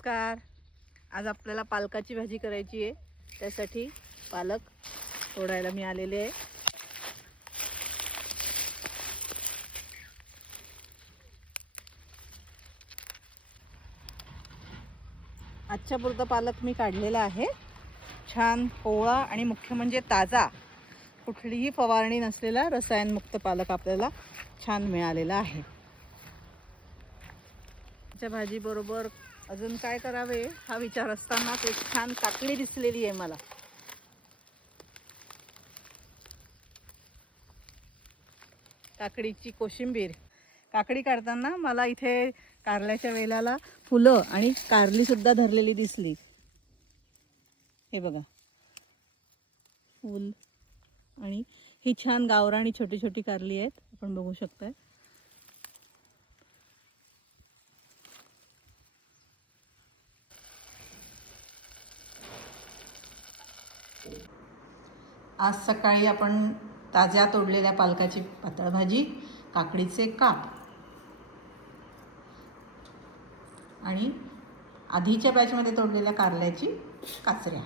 नमस्कार. आज आपल्याला पालकाची भाजी करायची आहे. त्यासाठी पालक तोडायला मी आलेले आहे. आजच्या पुरता पालक मी काढलेला आहे. छान कोवळा आणि मुख्य म्हणजे ताजा, कुठलीही फवारणी नसलेला रसायनमुक्त पालक आपल्याला छान मिळालेला आहे. त्या भाजी बरोबर अजून काय करावे हा विचार असतानाच एक छान काकडी दिसलेली आहे मला. काकडीची कोशिंबीर. काकडी काढताना मला इथे कारल्याच्या वेलाला फुलं आणि कारली सुद्धा धरलेली दिसली. हे बघा, फूल आणि ही छान गावरानी छोटी छोटी कारली आहेत, आपण बघू शकताय. आज सकाळी आपण ताज्या तोडलेल्या पालकाची पातळ भाजी, काकडीचे काप आणि आधीच्या बॅचमध्ये तोडलेल्या कारल्याची काचऱ्या.